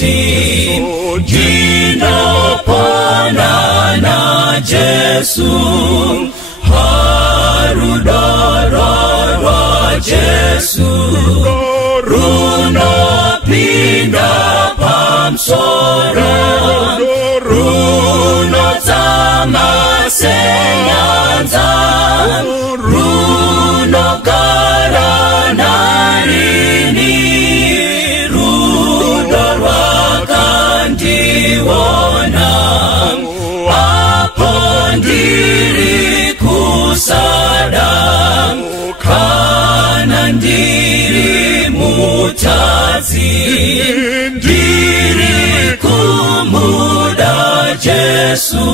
nasi jinaponana Jesu harudororwa Jesu runo pinda pamsora runo tamasenyanza runo karanarini rudorwa kandiwona apondiri kusada kanandiri mutazi ndiri kumuda Jesu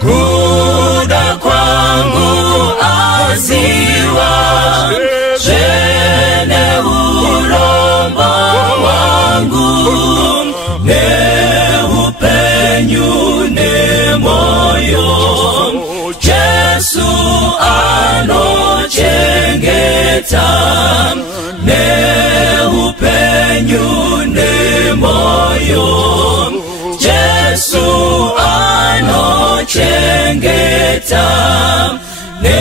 kuda kwangu aziwa jene urombo wangu ne upenyu ne moyo Jesu anochengeta ne upenyu ne moyo Jesu anochengeta ne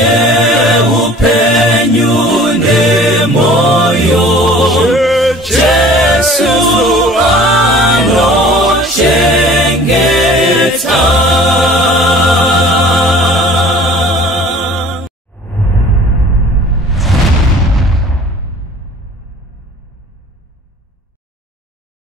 upenyu ne moyo Jesu anochengeta